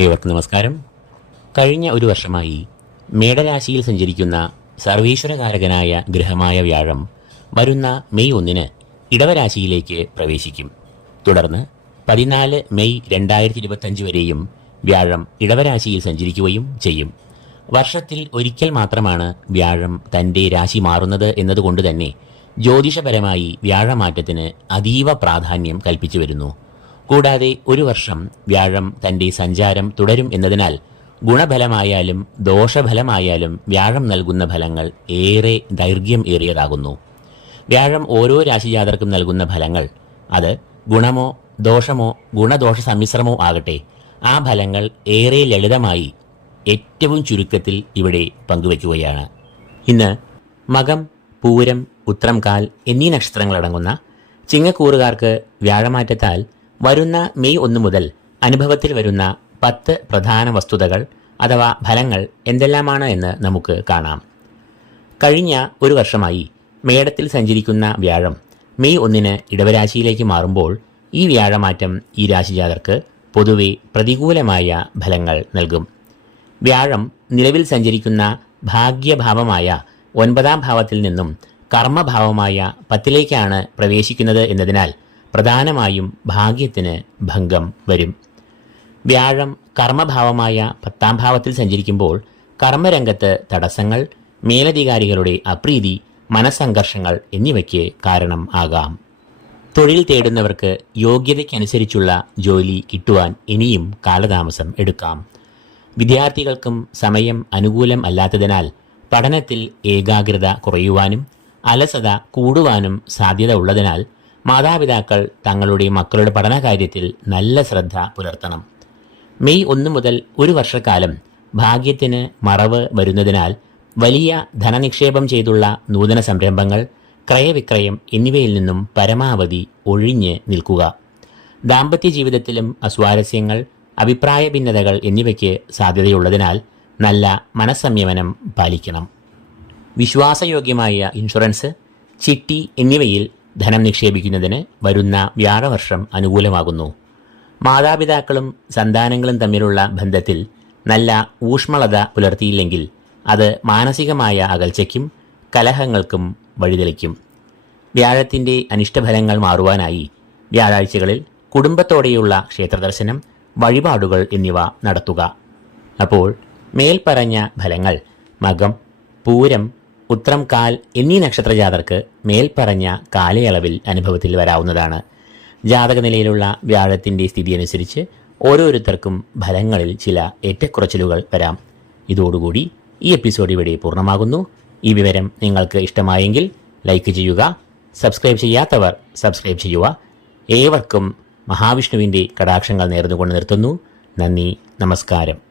ഏവർക്കും നമസ്കാരം. കഴിഞ്ഞ ഒരു വർഷമായി മേടരാശിയിൽ സഞ്ചരിക്കുന്ന സർവീശ്വരകാരകനായ ഗ്രഹമായ വ്യാഴം വരുന്ന മെയ് ഒന്നിന് ഇടവരാശിയിലേക്ക് പ്രവേശിക്കും. തുടർന്ന് പതിനാല് മെയ് രണ്ടായിരത്തി ഇരുപത്തഞ്ച് വരെയും വ്യാഴം ഇടവരാശിയിൽ സഞ്ചരിക്കുകയും ചെയ്യും. വർഷത്തിൽ ഒരിക്കൽ മാത്രമാണ് വ്യാഴം തന്റെ രാശി മാറുന്നത് എന്നതുകൊണ്ട് തന്നെ ജ്യോതിഷപരമായി വ്യാഴമാറ്റത്തിന് അതീവ പ്രാധാന്യം കൽപ്പിച്ചു വരുന്നു. കൂടാതെ ഒരു വർഷം വ്യാഴം തന്റെ സഞ്ചാരം തുടരും എന്നതിനാൽ ഗുണഫലമായാലും ദോഷഫലമായാലും വ്യാഴം നൽകുന്ന ഫലങ്ങൾ ഏറെ ദൈർഘ്യം ഏറിയതാകുന്നു. വ്യാഴം ഓരോ രാശിജാതർക്കും നൽകുന്ന ഫലങ്ങൾ അത് ഗുണമോ ദോഷമോ ഗുണദോഷ സമ്മിശ്രമോ ആകട്ടെ ആ ഫലങ്ങൾ ഏറെ ലളിതമായി ഏറ്റവും ചുരുക്കത്തിൽ ഇവിടെ പങ്കുവയ്ക്കുകയാണ് ഇന്ന് മകം പൂരം ഉത്രംകാൽ എന്നീ നക്ഷത്രങ്ങളടങ്ങുന്ന ചിങ്ങക്കൂറുകാർക്ക് വ്യാഴമാറ്റത്താൽ വരുന്ന മെയ് ഒന്ന് മുതൽ അനുഭവത്തിൽ വരുന്ന പത്ത് പ്രധാന വസ്തുതകൾ അഥവാ ഫലങ്ങൾ എന്തെല്ലാമാണ് എന്ന് നമുക്ക് കാണാം. കഴിഞ്ഞ ഒരു വർഷമായി മേടത്തിൽ സഞ്ചരിക്കുന്ന വ്യാഴം മെയ് ഒന്നിന് ഇടവരാശിയിലേക്ക് മാറുമ്പോൾ ഈ വ്യാഴമാറ്റം ഈ രാശിജാതർക്ക് പൊതുവെ പ്രതികൂലമായ ഫലങ്ങൾ നൽകും. വ്യാഴം നിലവിൽ സഞ്ചരിക്കുന്ന ഭാഗ്യഭാവമായ ഒൻപതാം ഭാവത്തിൽ നിന്നും കർമ്മഭാവമായ പത്തിലേക്കാണ് പ്രവേശിക്കുന്നത് എന്നതിനാൽ പ്രധാനമായും ഭാഗ്യത്തിന് ഭംഗം വരും. വ്യാഴം കർമ്മഭാവമായ പത്താം ഭാവത്തിൽ സഞ്ചരിക്കുമ്പോൾ കർമ്മരംഗത്ത് തടസ്സങ്ങൾ മേലധികാരികളുടെ അപ്രീതി മനസ്സംഘർഷങ്ങൾ എന്നിവയ്ക്ക് കാരണം ആകാം. തൊഴിൽ തേടുന്നവർക്ക് യോഗ്യതയ്ക്കനുസരിച്ചുള്ള ജോലി കിട്ടുവാൻ ഇനിയും കാലതാമസം എടുക്കാം. വിദ്യാർത്ഥികൾക്കും സമയം അനുകൂലം അല്ലാത്തതിനാൽ പഠനത്തിൽ ഏകാഗ്രത കുറയുവാനും അലസത കൂടുവാനും സാധ്യത ഉള്ളതിനാൽ മാതാപിതാക്കൾ തങ്ങളുടെ മക്കളുടെ പഠനകാര്യത്തിൽ നല്ല ശ്രദ്ധ പുലർത്തണം. മെയ് ഒന്ന് മുതൽ ഒരു വർഷക്കാലം ഭാഗ്യത്തിന് മറവ് വരുന്നതിനാൽ വലിയ ധനനിക്ഷേപം ചെയ്തുള്ള നൂതന സംരംഭങ്ങൾ ക്രയവിക്രയം എന്നിവയിൽ നിന്നും പരമാവധി ഒഴിഞ്ഞ് നിൽക്കുക. ദാമ്പത്യ ജീവിതത്തിലും അസ്വാരസ്യങ്ങൾ അഭിപ്രായ ഭിന്നതകൾ എന്നിവയ്ക്ക് സാധ്യതയുള്ളതിനാൽ നല്ല മനസ്സംയമനം പാലിക്കണം. വിശ്വാസയോഗ്യമായ ഇൻഷുറൻസ് ചിട്ടി എന്നിവയിൽ ധനം നിക്ഷേപിക്കുന്നതിന് വരുന്ന വ്യാഴവർഷം അനുകൂലമാകുന്നു. മാതാപിതാക്കളും സന്താനങ്ങളും തമ്മിലുള്ള ബന്ധത്തിൽ നല്ല ഊഷ്മളത പുലർത്തിയില്ലെങ്കിൽ അത് മാനസികമായ അകൽച്ചയ്ക്കും കലഹങ്ങൾക്കും വഴിതെളിക്കും. വ്യാഴത്തിന്റെ അനിഷ്ടഫലങ്ങൾ മാറുവാനായി വ്യാഴാഴ്ചകളിൽ കുടുംബത്തോടെയുള്ള ക്ഷേത്രദർശനം വഴിപാടുകൾ എന്നിവ നടത്തുക. അപ്പോൾ മേൽപ്പറഞ്ഞ ഫലങ്ങൾ മകം പൂരം ഉത്രം കാൽ എന്നീ നക്ഷത്ര ജാതർക്ക് മേൽപ്പറഞ്ഞ കാലയളവിൽ അനുഭവത്തിൽ വരാവുന്നതാണ്. ജാതക നിലയിലുള്ള വ്യാഴത്തിന്റെ സ്ഥിതി അനുസരിച്ച് ഓരോരുത്തർക്കും ഫലങ്ങളിൽ ചില ഏറ്റക്കുറച്ചിലുകൾ വരാം. ഇതോടുകൂടി ഈ എപ്പിസോഡ് ഇവിടെ പൂർണമാകുന്നു. ഈ വിവരം നിങ്ങൾക്ക് ഇഷ്ടമായെങ്കിൽ ലൈക്ക് ചെയ്യുക സബ്സ്ക്രൈബ് ചെയ്യാത്തവർ സബ്സ്ക്രൈബ് ചെയ്യുക. ഏവർക്കും മഹാവിഷ്ണുവിന്റെ കടാക്ഷങ്ങൾ നേർന്നുകൊണ്ട് നിർത്തുന്നു. നന്ദി നമസ്കാരം.